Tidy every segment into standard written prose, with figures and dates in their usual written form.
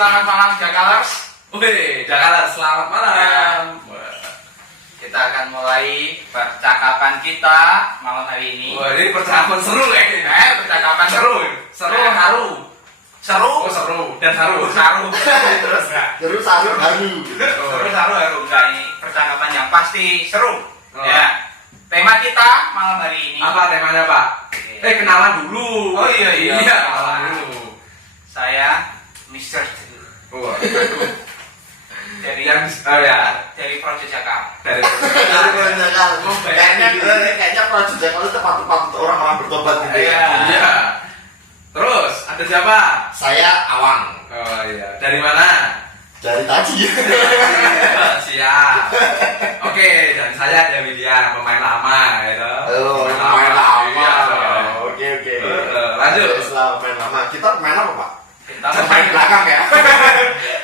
selamat malam Jakalers. Wih, Jakalers, selamat malam. Kita akan mulai percakapan kita malam hari ini. Wah, ini percakapan seru ya. Percakapan Seru, haru. Seru? Oh, seru dan haru. Terus Terus haru haru. Terus haru. Enggak, ini percakapan yang pasti seru. Oh. Ya. Tema kita malam hari ini. Apa temanya, Pak? Kenalan dulu. Oh iya. Kenalan dulu. Saya Mr. Wah, dari dari Project Jakarta. dari Kayaknya Project Jakarta itu tempat-tempat untuk orang-orang bertobat gitu ya. Iya. Terus ada siapa? Saya Awang Oh iya. Dari mana? dari tadi. Siap. Oke, dan saya ada Widya, pemain lama gitu. Oh, main lama. Iya, Oke. lanjut. Setelah main lama, kita main apa Pak? Kita Main belakang ya.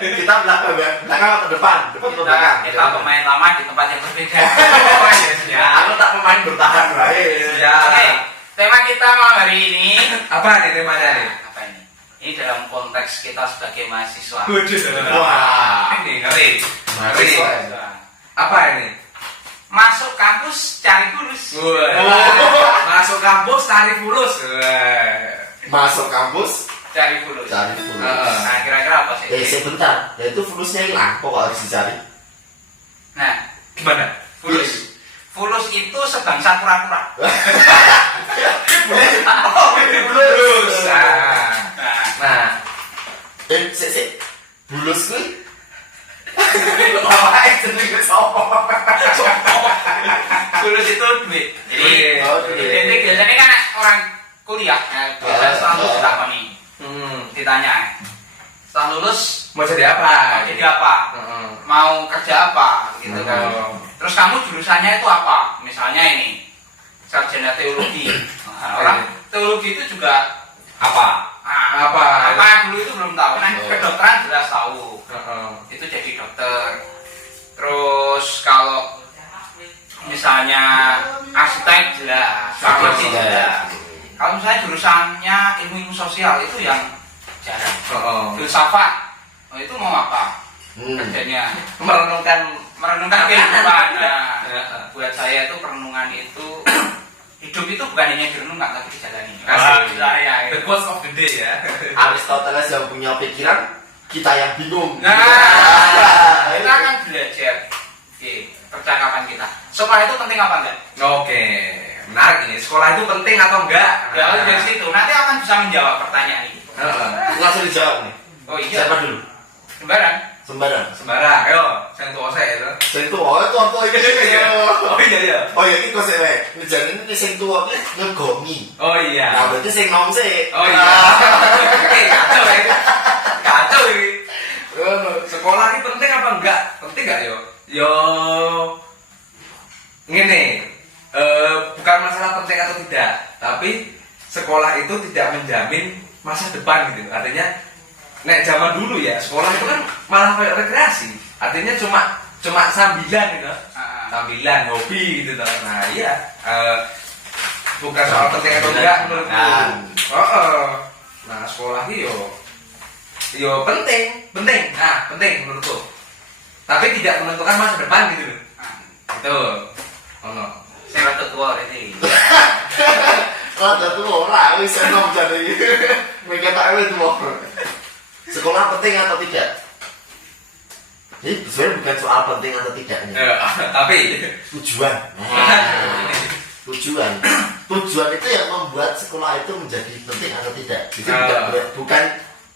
Kita belakang ya. Belakang atau depan? Depan atau belakang? kita pemain lama di tempat yang berbeda. Oh iya, siap. Aku tak pemain bertahan baik. Siap. Oke, tema kita malam hari ini Apa nih temanya nih? apa ini? Ini dalam konteks kita sebagai mahasiswa. Wah. Ini ngeri. Mahasiswa. Apa ini? Masuk kampus cari kurus. Masuk kampus cari fulus. Masuk kampus Cari kurus. cari fulus. Nah, kira-kira apa sih? Sebentar. Ya itu fulusnya hilang. Kok harus dicari? Nah, Gimana? fulus. Fulus itu sebangsa kura-kura. Oh, ini fulus. Nah, Sik. Bulus kuwi. Apa itu nih sopo? Fulus itu duit. Jadi, Duit. identik biasanya kan orang kuliah, biasanya selalu ditakoni, ditanya, setelah lulus mau jadi apa? jadi apa? Mau kerja apa? Gitu kan. Terus kamu jurusannya itu apa? Misalnya ini sarjana teologi. Nah, orang teologi itu juga Apa? apa dulu itu belum tahu. Nah, kedokteran jelas tahu. Itu jadi dokter. Terus kalau misalnya arsitek jelas, farmasi jelas. Kalau misalnya jurusannya ilmu sosial itu yang jarang. Filsafat, itu mau apa? Kerjanya Merenungkan kehidupan. Nah, buat saya itu perenungan itu hidup itu bukan hanya direnungkan tapi dijalani. Saya the quotes of the day ya. Aristoteles yang punya pikiran, kita yang bingung. Kita akan belajar. Oke, percakapan kita. Sekolah itu penting apa enggak? Oke, menarik ini. Sekolah itu penting atau enggak? Ya, dari situ nanti akan bisa menjawab pertanyaan ini. Langsung dijawab nih. Oh iya. Siapa dulu? Sembarang. Sembarang. Sembarang, ayo, saya tua saya itu. Sing tuwa itu apa iki? Oh iya. Oh iya iki kok sik wae. Ngejane iki sing tuwa iki ngegongi. Oh iya. Nah, berarti sing nom sik. Oh iya. Oke, kacau ya. Kacau ini. Sekolah ini penting apa enggak? Penting enggak yo? Yo, ngene. Bukan masalah penting atau tidak, tapi sekolah itu tidak menjamin masa depan gitu. Artinya nek zaman dulu ya sekolah itu kan malah kayak rekreasi, artinya cuma sambilan gitu, sambilan hobi gitu toh. Nah iya, bukan soal penting atau enggak menurutku. Nah sekolah itu yo penting, nah penting menurutku, tapi tidak menentukan masa depan gitu loh. Itu, Saya rada tua ini. Rada tuwa ora wis nom jane iki. Mikir tak wis tuwa. Sekolah penting atau tidak? Ini sebenarnya bukan soal penting atau tidaknya. tapi Tujuan. Tujuan itu yang membuat sekolah itu menjadi penting atau tidak. Jadi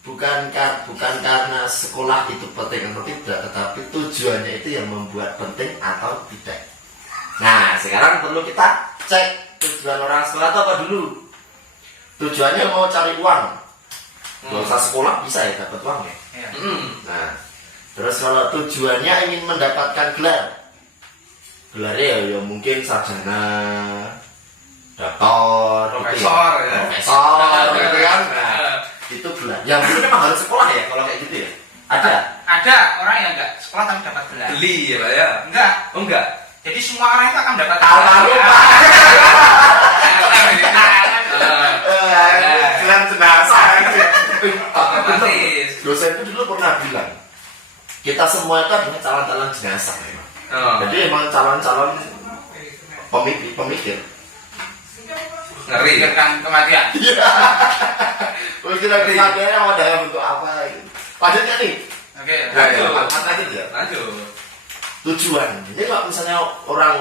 bukan karena sekolah itu penting atau tidak, tetapi tujuannya itu yang membuat penting atau tidak. Nah, sekarang perlu kita cek tujuan orang sekolah itu apa dulu. Tujuannya mau cari uang. Gak usah sekolah bisa ya dapat uang ya. Nah, terus kalau tujuannya ingin mendapatkan gelarnya ya mungkin sarjana, doktor, profesor gitu kan. Nah, itu gelar. Yang penting memang harus sekolah ya kalau kayak gitu ya. Ada orang yang enggak sekolah tapi dapat gelar. beli ya Pak ya. Enggak. Jadi semua orang itu akan dapat Gelar jenazah. Otomatis. Dosen itu dulu pernah bilang, kita semua itu adalah calon-calon jenazah memang. Jadi emang calon-calon pemikir. Ngeri. Pikirkan kematian. Iya. Pemikiran kematiannya mau dalam bentuk apa? Gitu. Lanjutnya nih. Oke, Lanjut ya. Lanjut. Tujuan. Jadi kalau misalnya orang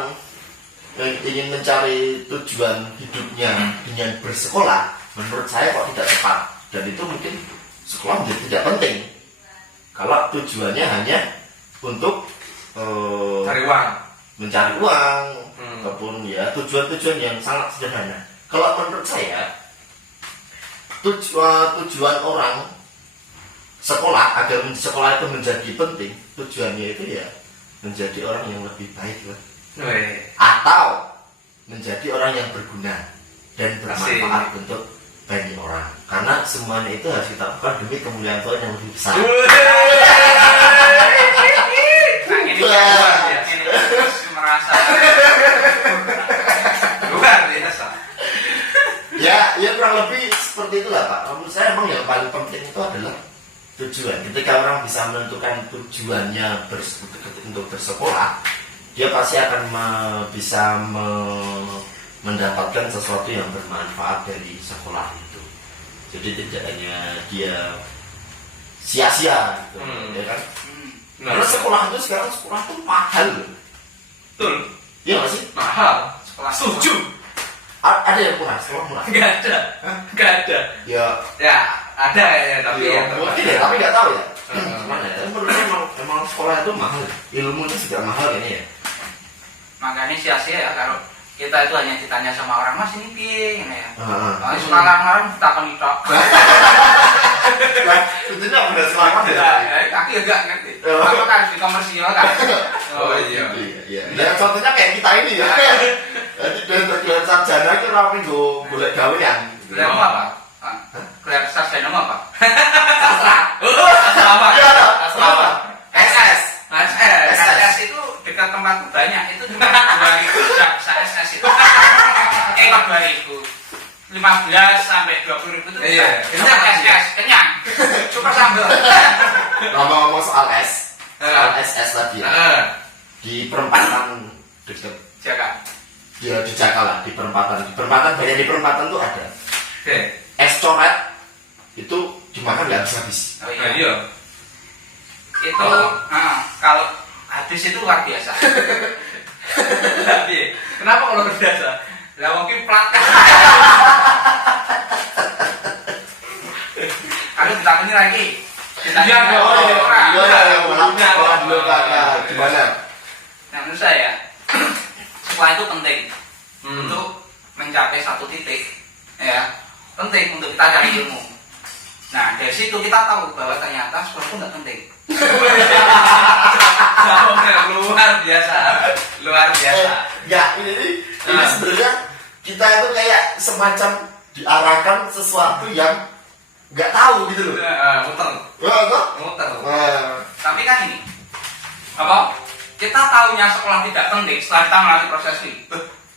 yang ingin mencari tujuan hidupnya dengan bersekolah, menurut saya kok tidak tepat. Dan itu mungkin sekolah menjadi tidak penting. Kalau tujuannya hanya untuk Cari uang. mencari uang, ataupun ya tujuan-tujuan yang sangat sederhana. Kalau menurut saya tujuan orang sekolah agar sekolah itu menjadi penting, tujuannya itu ya menjadi orang yang lebih baik lah. Atau menjadi orang yang berguna dan bermanfaat untuk banyak orang. Karena semuanya itu harus kita lakukan demi kemuliaan Tuhan yang lebih besar. Nah, ini luar biasa. Ini merasa Luar biasa. Ya kurang lebih seperti itulah Pak. Menurut saya emang yang paling penting itu adalah tujuan. Ketika orang bisa menentukan tujuannya untuk bersekolah, dia pasti akan bisa mendapatkan sesuatu yang bermanfaat dari sekolah itu. Jadi tidak hanya dia sia-sia gitu, ya kan? Karena sekolah itu sekarang sekolah itu mahal loh. Betul. Iya nggak sih? Mahal. sekolah. Setuju. Ada yang murah, sekolah murah. Nggak ada. Nggak ada. Ya, Ya ada ya tapi ya, ya mungkin ya, tapi nggak tahu ya. Heeh. Mana ya? Tapi menurut saya emang sekolah itu mahal. Ilmu itu juga mahal ini ya. Makanya sia-sia ya kalau kita itu hanya ditanya sama orang, Mas ini piye ini ya. Heeh. Oh, sekarang kita akan ditok. Nah, tentunya udah selamat ya. Ya, kaki juga ngerti. Apa kan di komersial kan? Oh iya. Iya. Ya contohnya kayak kita ini ya. Jadi dengan sarjana itu orang minggu boleh gawean. Gelar apa? Gelar sarjana apa? Sastra apa? Sastra apa? SS. SS itu dekat tempatku banyak. Itu cuma 2000 sudah bisa SS itu. Kayak 2000. 15 sampai 20 ribu itu Iya, kenyang SS, kenyang. Super sambal. Ngomong-ngomong soal soal SS tadi ya. Heeh. Di perempatan dekat Jaga. ya di Jakarta lah, di perempatan banyak di perempatan tuh ada Oke. es coret itu dimakan nggak habis-habis. Oh Nah, iya. iya. Itu kalau habis itu luar biasa. Tapi kenapa kalau berbiasa? Lah mungkin plat kan. Kalau ditanya lagi. Iya, Oh iya, orang. gimana dulu kakak gimana? Nah, menurut saya sekolah itu penting Hmm. untuk mencapai satu titik, ya penting untuk kita cari ilmu. Nah dari situ kita tahu bahwa ternyata sekolah itu nggak penting. Luar biasa. Luar biasa. Ya ini sebenarnya kita itu kayak semacam diarahkan sesuatu yang nggak tahu gitu loh. Muter. Wah, toh? Muter. Tapi kan ini apa? Kita tahunya sekolah tidak penting setelah kita melalui proses ini.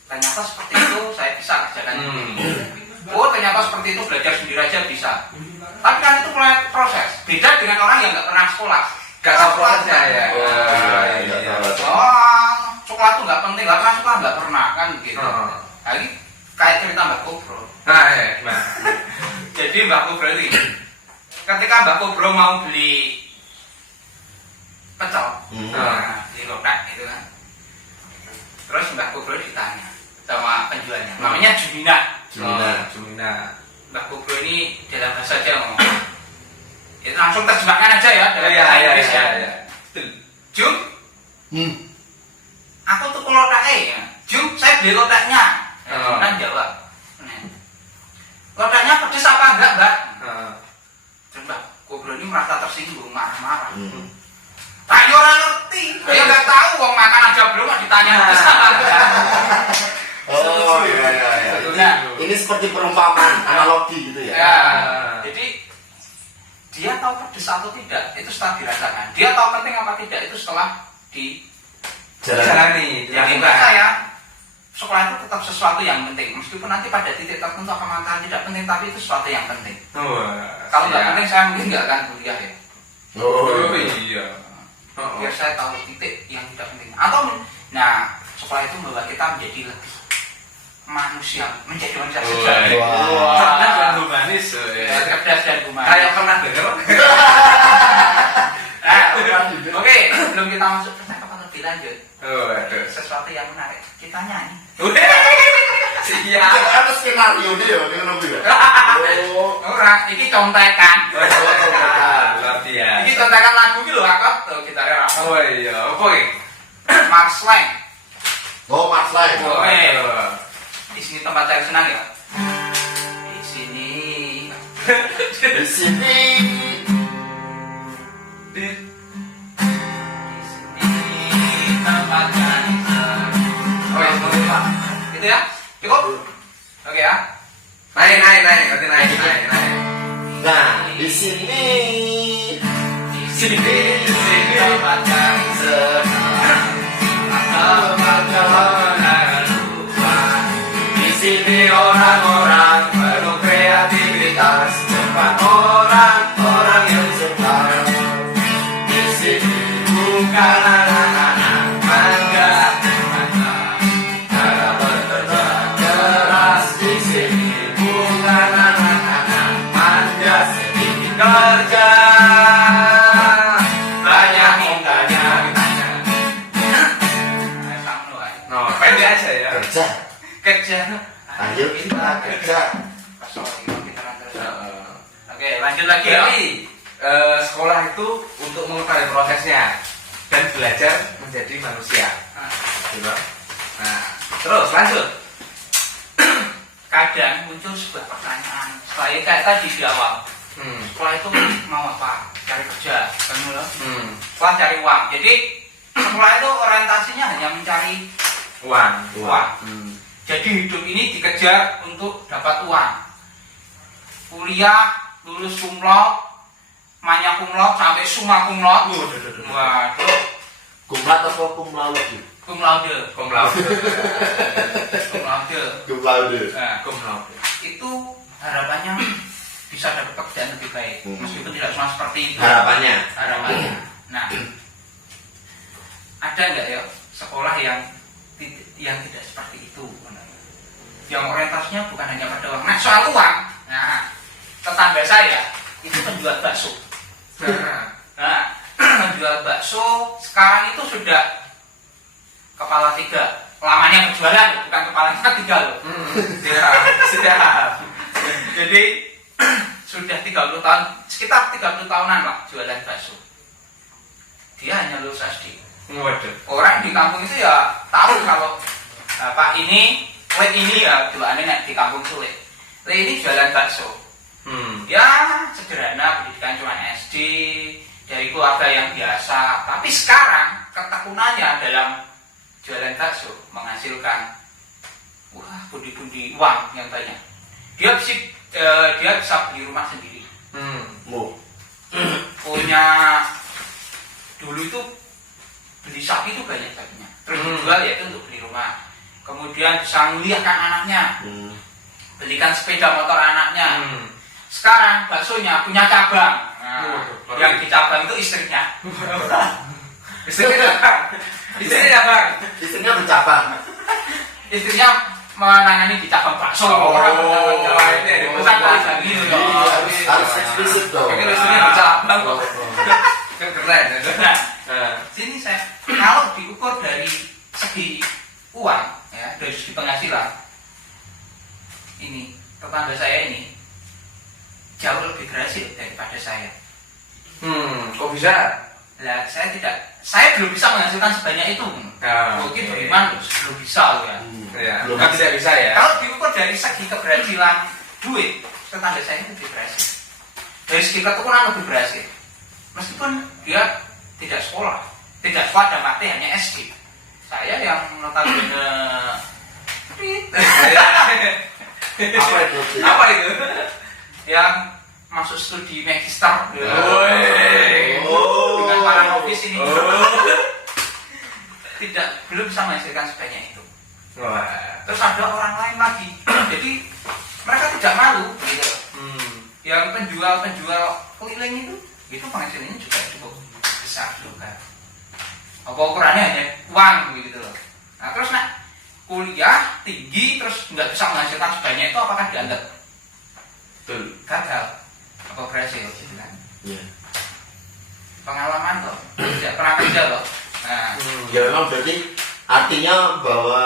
Ternyata seperti itu saya bisa kerjakan. Oh ternyata seperti itu belajar sendiri aja bisa. Tapi kan itu mulai proses. Beda dengan orang yang nggak pernah sekolah. Gak tahu prosesnya ya. Oh, sekolah itu nggak penting, nggak pernah sekolah nggak pernah kan gitu. Lagi kayak cerita Mbak Kubro. Nah, ya, gimana? Jadi Mbak Kubro ini, ketika Mbak Kubro mau beli pecel, di lodak gitu kan. Terus Mbak Kubro ditanya sama penjualnya, namanya Jumina. Jumina. Mbak Kubro ini dalam bahasa Jawa ngomong, itu langsung terjemahkan aja ya dalam bahasa Inggris ya. Jum, aku tuh lodaknya. Jum, saya beli lodaknya. Kan jawab. Lodaknya pedes apa enggak, Mbak? Terus Mbak Kubro ini merasa tersinggung, marah-marah. Ayo orang ngerti, ayo nggak tahu, wong makan aja belum mau ditanya pedes apa enggak. Oh iya. Ini seperti perumpamaan, analogi gitu ya. Ya, jadi dia tahu pedes atau tidak itu setelah dirasakan. Dia tahu penting apa tidak itu setelah dijalani. Jalani. Jadi menurut saya sekolah itu tetap sesuatu yang penting, meskipun nanti pada titik tertentu akan mengatakan tidak penting, tapi itu sesuatu yang penting. Kalau nggak penting saya mungkin nggak akan kuliah ya. Oh iya. Biar saya tahu titik yang tidak penting. Atau nah sekolah itu membawa kita menjadi lebih manusia, menjadi manusia sejati. Cerdas dan humanis. Cerdas dan humanis. Kayak pernah dengar? Oke, sebelum kita masuk ke percakapan lebih lanjut, Waduh. sesuatu yang menarik, kita nyanyi. Siap. Ada skenario dia, dia lebih ya. Ora, ini contekan. Luar biasa. Ini contekan lagu iki lho, akot tuh gitarnya Raffi. Oh iya, apa ini? Mars Lang. Oh, Mas Lai. Di sini tempat saya senang ya. Di sini. Di sini. Di sini tempat saya senang. Oh ya, lupa. Gitu ya. Cukup? Oke ya. Naik. Nanti naik. Nah, di sini. Di sini tempat saya senang. Tempat orang lupa. Di sini orang-orang penuh kreativitas, tempat orang-orang yang senang. Di sini bukan anak-anak manja, cara bekerja keras. Di sini bukan anak-anak manja, sedikit kerja, banyak indahnya. No, pendek aja ya. Kerja. Ayo kita kerja. Oke, lanjut lagi ya. Jadi sekolah itu untuk mengetahui prosesnya dan belajar menjadi manusia. Coba. Nah, terus lanjut. Kadang muncul sebuah pertanyaan. Saya kayak tadi di awal. Sekolah itu mau apa? Cari kerja, kan loh. Sekolah cari uang. Jadi sekolah itu orientasinya hanya mencari Uang. Jadi hidup ini dikejar untuk dapat uang. Kuliah, lulus cum laude, manya cum laude sampai summa cum laude. Waduh, Kumlat atau kumlaude? cum laude. Cum laude. Cum laude. Kumlaude. Nah, Cum laude. itu harapannya bisa dapat pekerjaan lebih baik, meskipun tidak semua seperti itu. Harapannya. Nah, ada nggak ya sekolah yang tidak seperti itu, yang orientasinya bukan hanya pada uang. Nah, soal uang, nah tetangga saya itu penjual bakso. Nah, penjual bakso sekarang itu sudah kepala 3. Lamanya berjualan, bukan kepalanya 3 loh. Sudah. Jadi sudah 30 tahun, sekitar 30 tahunan lah jualan bakso. Dia hanya lulus SD. Waduh. Orang di kampung itu ya tahu kalau bapak ini, Le ini ya jualannya nek di kampung itu Le ini jualan bakso. Ya sederhana, pendidikan cuma SD, dari keluarga yang biasa. Tapi sekarang ketekunannya dalam jualan bakso menghasilkan pundi-pundi uang yang banyak. Dia bisa beli rumah sendiri. Punya dulu itu beli sapi itu banyak sapinya, terus dijual ya itu untuk beli rumah. Kemudian bisa nguliahkan anaknya, belikan sepeda motor anaknya. Sekarang baksonya punya cabang. Nah, yang di cabang itu istrinya. Istrinya bercabang. Istrinya menangani di cabang bakso. Ini Bukan lagi gitu. Harus eksplisit dong. Mungkin istrinya bercabang kok. Keren. Sini saya kalau diukur dari segi uang ya, dari segi penghasilan, ini tetangga saya ini jauh lebih berhasil daripada saya. Kok bisa? Lah saya belum bisa menghasilkan sebanyak itu. Mungkin bagaimana belum bisa ya. Belum Kan tidak bisa ya. Kalau diukur dari segi keberhasilan duit, tetangga saya itu lebih berhasil. Dari segi keturunan lebih berhasil. Meskipun dia tidak sekolah dalam arti hanya SD. Saya yang notabene Apa itu? yang masuk studi magister Oh. dengan para novis ini belum bisa menghasilkan sebanyak itu. Wah. Terus ada orang lain lagi. Jadi mereka tidak malu gitu. Yang penjual keliling itu penghasilannya juga cukup besar juga. Apa ukurannya hanya uang gitu loh. Nah terus kuliah tinggi terus nggak bisa menghasilkan sebanyak itu, apakah dianggap gagal? Apa berhasil gitu kan? Iya. Pengalaman kok, tidak pernah kerja loh. Nah, Ya memang berarti artinya bahwa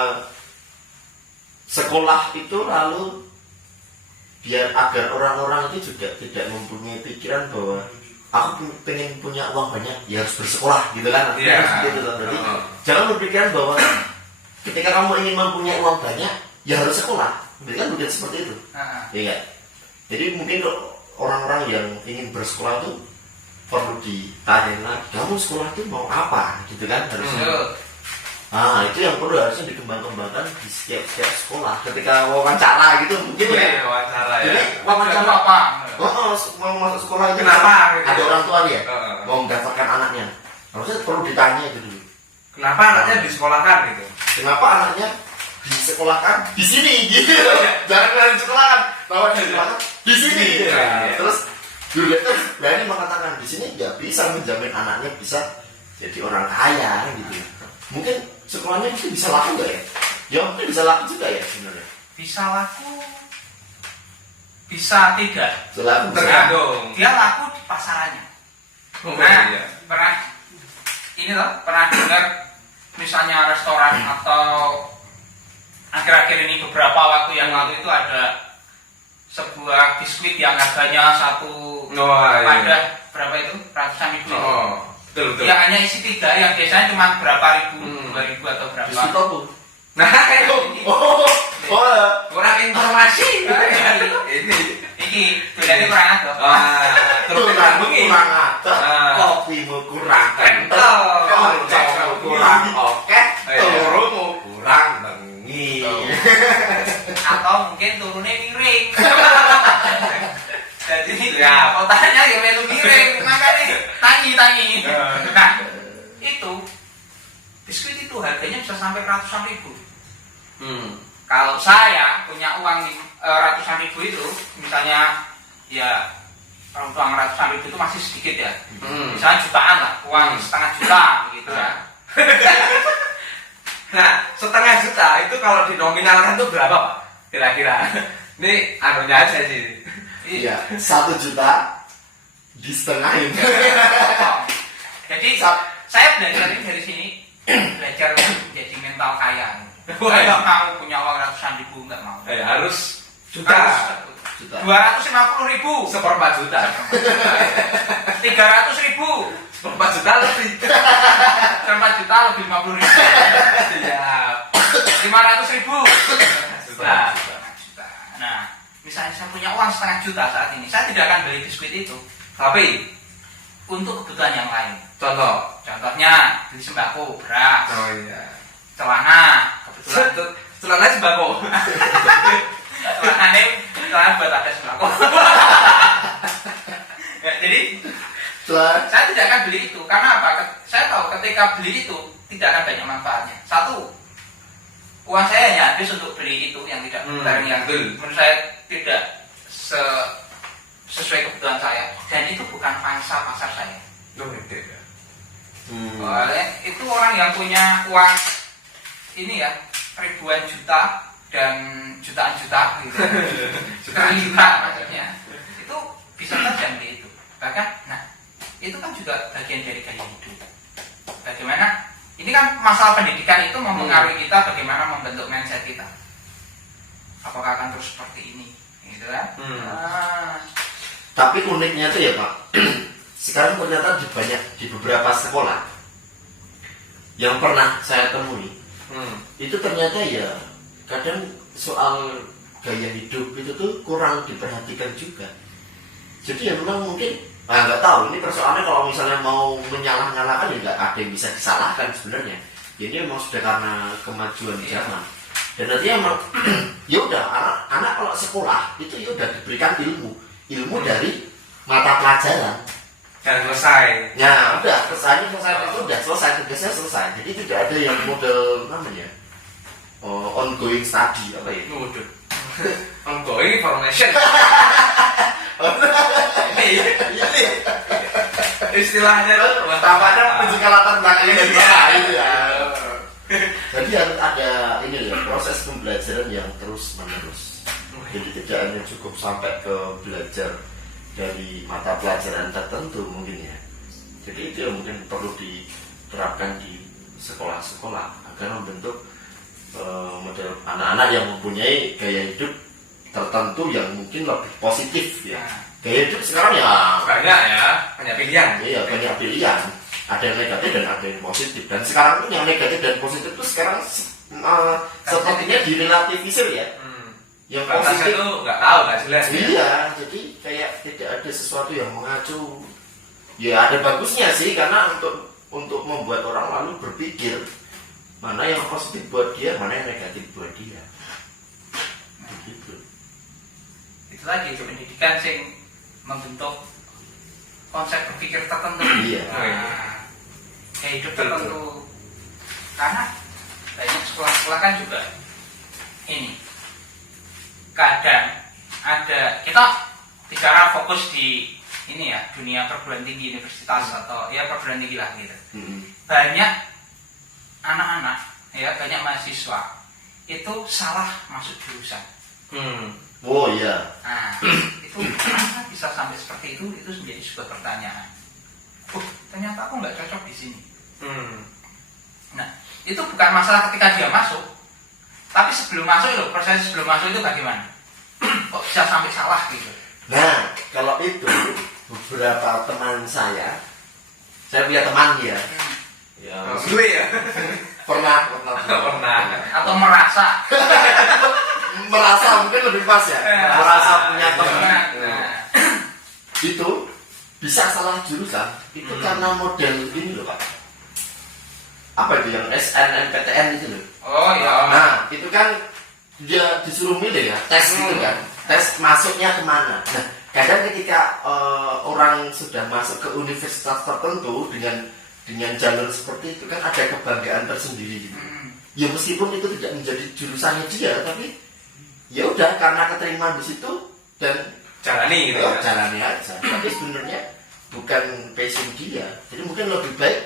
sekolah itu lalu biar agar orang-orang itu juga tidak mempunyai pikiran bahwa aku pengen punya uang banyak ya harus bersekolah gitu kan. Iya. Seperti itu. Berarti jangan berpikiran bahwa ketika kamu ingin mempunyai uang banyak ya harus sekolah. Berarti kan bukan seperti itu. Iya. Jadi mungkin orang-orang yang ingin bersekolah itu perlu ditanya lagi, kamu sekolah itu mau apa gitu kan harusnya. Itu yang perlu harusnya dikembang-kembangkan di setiap sekolah ketika wawancara gitu mungkin ya. Wawancara ya. Jadi wawancara apa? Mau masuk sekolah itu Kenapa? ada orang tua dia mau mendaftarkan anaknya, harusnya perlu ditanya itu dulu. Kenapa anaknya disekolahkan gitu? Kenapa anaknya disekolahkan di sini gitu? Jangan disekolahkan, bahwa disekolahkan di sini. Terus dulu itu berani mengatakan di sini nggak bisa menjamin anaknya bisa jadi orang kaya gitu. Mungkin sekolahnya itu bisa laku nggak ya? Ya mungkin bisa laku juga ya sebenarnya. Bisa laku, bisa tidak. Selaku Tergantung. Dia laku di pasarannya. Iya. Pernah dengar misalnya restoran atau akhir-akhir ini beberapa waktu yang lalu itu ada sebuah biskuit yang harganya pada berapa itu ratusan ribu. Betul. Yang hanya isi 3 yang biasanya cuma berapa ribu, 2.000 atau berapa. biskuit apa? Nah, kurang informasi. Ini bedanya kurang ada. Terus kurang ada, kopimu kurang kental, koncomu kurang oke, turumu kurang bengi. Atau mungkin turunnya miring. Jadi kalau tanya ya melu miring, makanya tangi. Nah itu biskuit itu harganya bisa sampai ratusan ribu. Kalau saya punya uang ratusan ribu itu, misalnya ya kalau uang ratusan ribu itu masih sedikit ya, misalnya jutaan lah, uang setengah juta begitu ya. Nah, setengah juta itu kalau dinominalkan tuh berapa Pak? Kira-kira? Ini anunya aja sih. Iya, 1 juta di setengahin. Jadi saya belajar ini dari sini, belajar menjadi mental kaya. Saya nggak mau punya uang ratusan ribu, nggak mau. Harus juta. 250.000, Seperempat juta. 300.000, Seperempat juta lebih. 4 juta lebih 50.000. Siap. 500.000. Juta. Nah, misalnya saya punya uang setengah juta saat ini, saya tidak akan beli biskuit itu. Tapi Untuk kebutuhan yang lain. contohnya Beli sembako, beras, iya. celana, kebetulan Celana sembako. celana buat ada sembako. Ya, jadi saya tidak akan beli itu karena apa? Saya tahu ketika beli itu tidak akan banyak manfaatnya. Satu, uang saya hanya habis untuk beli itu yang tidak yang menurut saya tidak sesuai kebutuhan saya, dan itu bukan pangsa pasar saya. Itu orang yang punya uang ini ya ribuan juta dan jutaan juta gitu, juta maksudnya, itu bisa saja beli itu. Bahkan, nah itu kan juga bagian dari gaya hidup. Bagaimana? Ini kan masalah pendidikan itu mempengaruhi kita bagaimana membentuk mindset kita. Apakah akan terus seperti ini, gitu kan? Tapi uniknya itu ya Pak, sekarang ternyata di beberapa sekolah yang pernah saya temui, itu ternyata ya kadang soal gaya hidup itu tuh kurang diperhatikan juga. Jadi ya memang mungkin nggak tahu, ini persoalannya kalau misalnya mau menyalah-nyalakan ya nggak ada yang bisa disalahkan sebenarnya. Jadi memang sudah karena kemajuan zaman. Dan nanti emang ya udah anak kalau sekolah itu ya udah diberikan ilmu dari mata pelajaran Dan selesai. ya udah selesai itu udah selesai, tugasnya selesai. Jadi tidak ada yang model namanya ongoing study apa ya? Waduh. Ongoing information. Ini istilahnya tuh Tampaknya menunjukkan latar belakangnya dari Iya. mana itu ya. Jadi harus ada ini ya, proses pembelajaran yang terus menerus. Jadi tidak hanya cukup sampai ke belajar dari mata pelajaran tertentu mungkin ya. Jadi itu yang mungkin perlu diterapkan di sekolah-sekolah agar membentuk model anak-anak yang mempunyai gaya hidup tertentu yang mungkin lebih positif ya. Gaya hidup sekarang ya banyak ya, banyak pilihan. iya banyak pilihan. Ada yang negatif dan ada yang positif. Dan sekarang pun yang negatif dan positif itu sekarang sepertinya direlativisir ya. Yang Batasnya positif tuh nggak tahu, nggak jelas. Ya. iya, jadi kayak tidak ada sesuatu yang mengacu. Ya ada bagusnya sih karena untuk membuat orang lalu berpikir mana yang positif buat dia, mana yang negatif buat dia. Begitu. Itu lagi pendidikan sing membentuk konsep berpikir tertentu. Iya. Nah, kayak hidup tertentu. Karena banyak sekolah-sekolah kan juga ini kadang ada kita bicara fokus di ini ya dunia perguruan tinggi universitas atau ya perguruan tinggi lah gitu. Banyak anak-anak ya banyak mahasiswa itu salah masuk jurusan. Oh iya. Nah, itu kenapa bisa sampai seperti itu menjadi sebuah pertanyaan. Ternyata aku nggak cocok di sini. Nah, itu bukan masalah ketika dia masuk, tapi sebelum masuk itu proses sebelum masuk itu bagaimana? Kok bisa sampai salah gitu? Nah, kalau itu beberapa teman saya punya teman ya. Ya, Gue ya. pernah Atau merasa merasa mungkin lebih pas ya. Merasa punya teman. Nah, Itu bisa salah jurusan itu karena model ini loh Pak. Apa itu yang SNMPTN itu loh. oh ya. Nah, itu kan dia disuruh milih ya, tes gitu kan. Tes masuknya kemana. Nah, kadang ketika orang sudah masuk ke universitas tertentu dengan jalur seperti itu kan ada kebanggaan tersendiri gitu. Ya meskipun itu tidak menjadi jurusannya dia, tapi ya udah karena keterima di situ dan Jalani gitu. Ya. jalani aja. Tapi sebenarnya bukan passion dia. Jadi mungkin lebih baik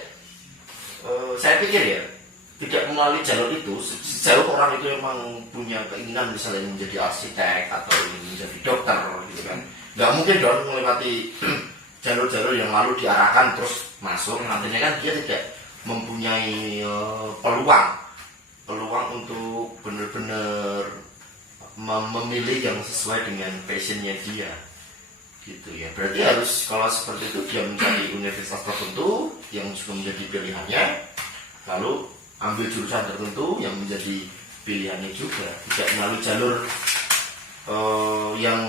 saya pikir ya tidak melalui jalur itu. Sejauh orang itu memang punya keinginan misalnya menjadi arsitek atau ingin menjadi dokter gitu kan, nggak mungkin dong melewati jalur-jalur yang lalu diarahkan terus masuk. Artinya kan dia tidak mempunyai peluang untuk benar-benar memilih yang sesuai dengan passionnya dia gitu ya. Berarti harus kalau seperti itu dia mencari universitas tertentu yang juga menjadi pilihannya, lalu ambil jurusan tertentu yang menjadi pilihannya juga, tidak melalui jalur yang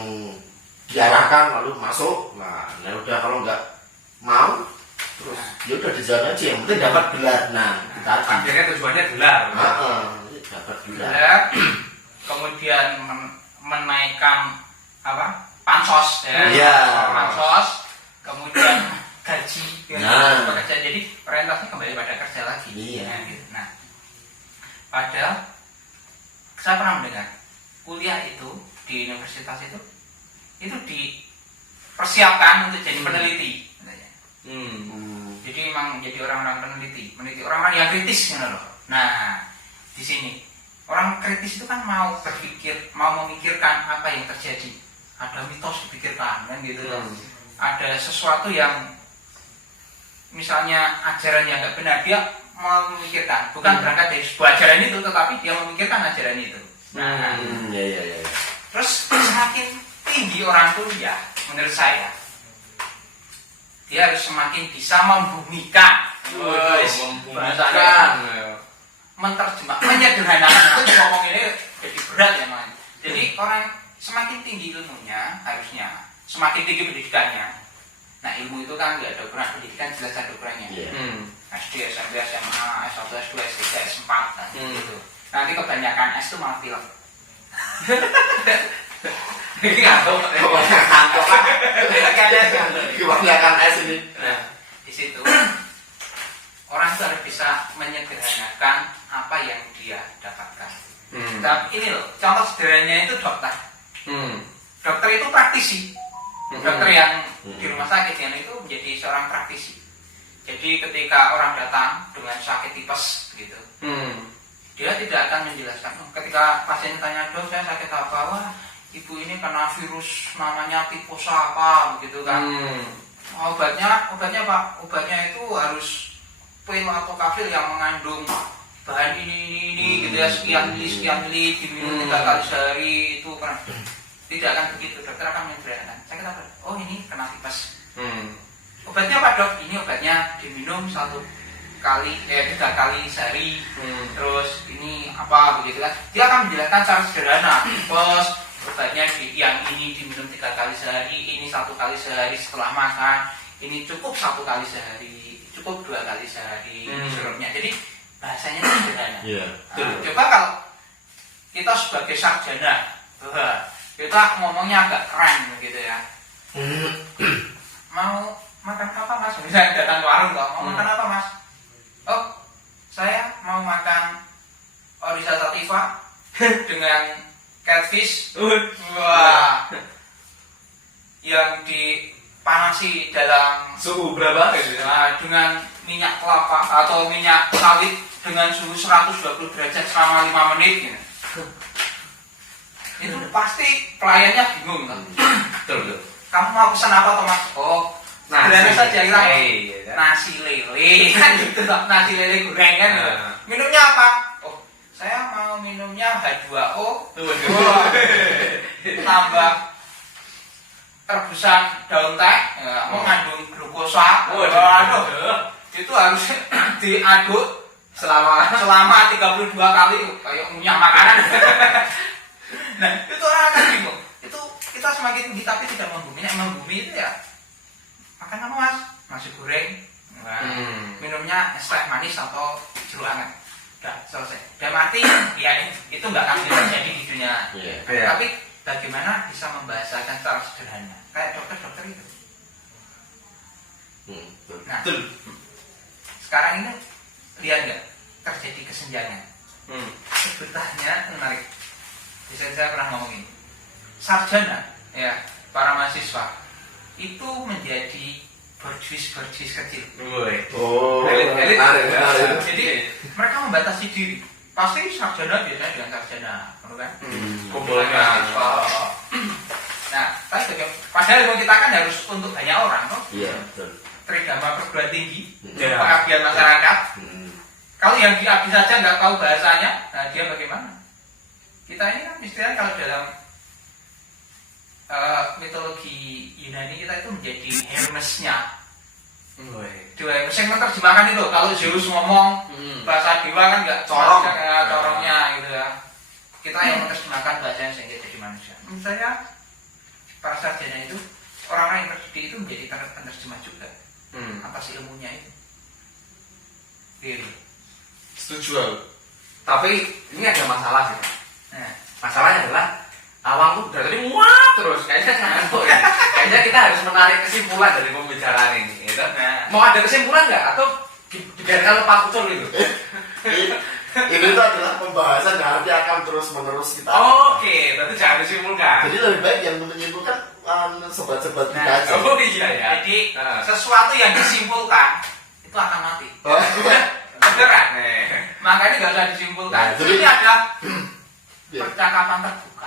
diarahkan lalu masuk. Nah udah kalau nggak mau terus ya udah di jalan aja yang penting dapat gelar. Nah tadi Akhirnya tujuannya gelar. dapat gelar. Ya, kemudian menaikkan apa? Pansos ya. Iya. Pansos, kemudian gaji Nah. pekerja. Jadi orientasinya kembali pada kerja lagi. Iya. Nah, gitu. Nah, padahal saya pernah mendengar kuliah itu di universitas itu dipersiapkan untuk jadi peneliti katanya. Jadi memang jadi orang-orang meneliti orang-orang yang kritis gitu loh. Nah, di sini orang kritis itu kan mau memikirkan apa yang terjadi. Ada mitos dipikirkan kan gitu loh. Ada sesuatu yang misalnya ajaran yang nggak benar, dia mau memikirkan, bukan berangkat dari sebuah ajaran itu, tetapi dia memikirkan ajaran itu. Nah, Ya. terus semakin tinggi orang kuliah, menurut saya, dia harus semakin bisa membumikan, bahasanya menerjemah, menyederhanakan. Aku ngomong ini jadi berat ya man. Jadi orang semakin tinggi ilmunya harusnya semakin tinggi pendidikannya. Nah ilmu itu kan nggak ada ukuran, pendidikan jelas ada ukurannya. SD, SMP, SMA, S1, S2, S3, S4 kan, gitu. Nanti kebanyakan S itu malah film. Ini ngantuk. Kebanyakan S ini. Nah, di situ orang itu harus bisa menyederhanakan apa yang dia dapatkan. Nah, ini loh, contoh sederhananya itu dokter. Dokter itu praktisi. Dokter yang di rumah sakit yang itu menjadi seorang praktisi. Jadi ketika orang datang dengan sakit tipes gitu, dia tidak akan menjelaskan. Ketika pasien tanya, dok saya sakit apa? Wah, ibu ini kena virus namanya tipes apa, begitu kan? Obatnya pak, obatnya itu harus pil atau kafil yang mengandung bahan ini gitu ya, sekian mili diminum 3 kali sehari itu kan. Tidak akan begitu, dokter akan menyederhanakan. Sakit apa? Oh ini kena tipes. Obatnya apa dok? Ini obatnya diminum 3 kali sehari. Terus ini apa begitu kan? Dia akan menjelaskan secara sederhana. Tipes, obatnya yang ini diminum 3 kali sehari, ini 1 kali sehari setelah makan, ini cukup 1 kali sehari, cukup 2 kali sehari sirupnya. Jadi bahasanya sederhana. Coba kalau kita sebagai sarjana, kita ngomongnya agak keren begitu ya. Mau makan apa mas? Misalnya datang ke warung kok, mau makan apa mas? Oh, saya mau makan Orisa Sativa dengan catfish. Wah, yang dipanasi dalam Suhu berapa gitu ya? Nah, dengan minyak kelapa atau minyak sawit dengan suhu 120 derajat selama 5 menit gitu. Itu pasti pelayannya bingung kan? Betul. Kamu mau pesan apa toh mas? Oh, sederhana saja hilang. Nasi lele kan gitu toh, nasi lele goreng kan. Minumnya apa? Oh, saya mau minumnya H2O. Tambah rebusan daun teh, mengandung glukosa. Waduh, itu harus diaduk selama 32 kali kayak ngunyah makanan. Nah, itu orang akan bingung. Itu kita semakin tinggi tapi tidak membumi. Emang bumi itu ya makan apa mas? Nasi goreng. Nah, minumnya es teh manis atau jeruk hangat. Udah selesai. Dan mati ya itu nggak akan terjadi di dunia. Tapi bagaimana bisa membahasakan secara sederhana? Kayak dokter-dokter itu. Nah, sekarang ini lihat nggak terjadi kesenjangan? Sebetulnya menarik. Saya pernah ngomongin sarjana ya, para mahasiswa itu menjadi berjuis kecil. Menarik. Jadi mereka membatasi diri. Pasti sarjana biasanya dengan sarjana, kan? Kumpulnya. Nah, tapi padahal kita kan harus untuk banyak orang, toh? Iya, betul. Tridharma perguruan tinggi, pengabdian masyarakat. Kalau yang diabdi saja nggak tahu bahasanya, nah dia bagaimana? Kita ini kan istilahnya kalau dalam mitologi Yunani kita itu menjadi Hermesnya. Dewa Hermes yang menerjemahkan itu. Kalau Zeus ngomong bahasa dewa kan nggak corongnya gitu ya. Kita yang menerjemahkan bahasanya sehingga jadi manusia. Menurut saya para sarjana itu orang-orang yang terdidik itu menjadi penerjemah juga atas ilmunya itu. Setuju. Tapi ini ada masalah sih. Nah, masalahnya adalah awang tuh dari tadi muat terus. Kayaknya ngantuk ya. Kayaknya kita harus menarik kesimpulan dari pembicaraan ini. Gitu. Mau ada kesimpulan nggak? Atau dibiarkan lepas ucul gitu? Ini itu adalah pembahasan yang nanti akan terus menerus kita. Oke, berarti jangan disimpulkan. Jadi lebih baik yang menyimpulkan sobat-sobat kita aja. Oh iya ya. Jadi sesuatu yang disimpulkan itu akan mati. Beneran. Makanya nggak usah disimpulkan. Nah, jadi ini ada percakapan terbuka.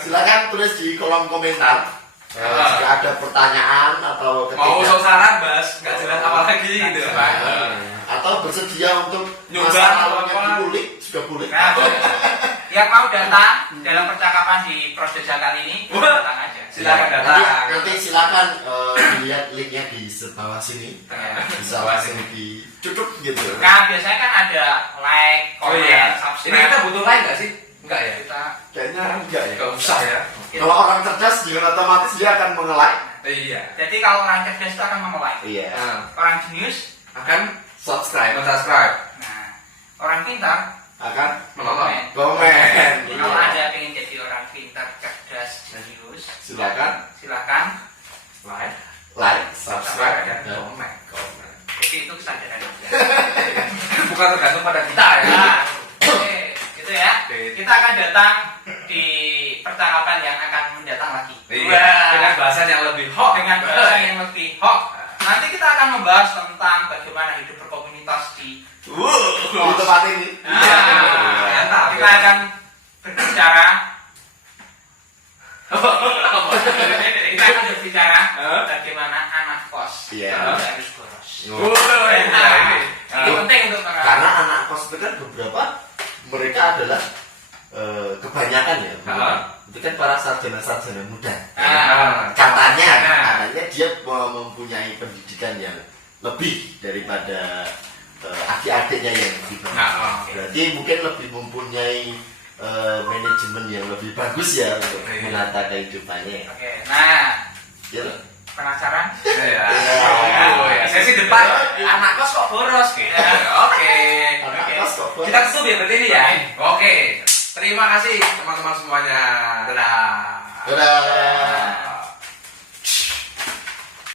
Silakan tulis di kolom komentar. Jika ada pertanyaan atau mau saran bahas nggak jelas apa lagi gitu. Atau bersedia untuk nyoba masalahnya diulik juga boleh. Nah, yang mau datang dalam percakapan di Prosdesa kali ini datang aja. Silakan datang. Nanti silakan dilihat linknya di bawah sini. Bisa langsung dicucuk gitu. Nah, biasanya kan ada like, comment, subscribe. Ini kita butuh like nggak sih? Enggak ya? Kita Kayaknya enggak ya. Nggak usah ya. Kalau orang cerdas dengan otomatis dia akan mengelak. Iya. Jadi kalau orang cerdas itu akan mem-like. Iya. Orang jenius Akan Subscribe. subscribe. nah, orang pintar Akan Menonton. komen. Kalau Anda ingin jadi orang pintar, cerdas, jenius, Silakan silakan. like, subscribe, dan dan komen. Jadi itu kesadaran Anda. Bukan tergantung pada kita ya. Nah, oke, gitu gitu ya. Kita akan datang di percakapan yang akan mendatang lagi. Iya, dengan bahasan yang lebih hot. Dengan bahasan yang lebih hot. Nanti kita akan membahas tentang bagaimana hidup berkomunitas di Di tempat ini. Mantap. Kita akan berbicara. Kita akan berbicara bagaimana anak kos Iya. harus boros. Ini Ini penting untuk Karena anak kos itu kan beberapa mereka adalah kebanyakan ya. Itu kan para sarjana-sarjana muda. Katanya dia mempunyai pendidikan yang lebih daripada adik-adiknya yang lebih banyak. Berarti mungkin lebih mempunyai manajemen yang lebih bagus ya untuk menata kehidupannya. Oke, nah, Ya. penasaran? Sesi depan anak kos kok boros gitu. Oke. Anak kos kok boros. Kita tutup ya berarti ini ya. Oke. Terima kasih teman-teman semuanya. Dadah. Dadah.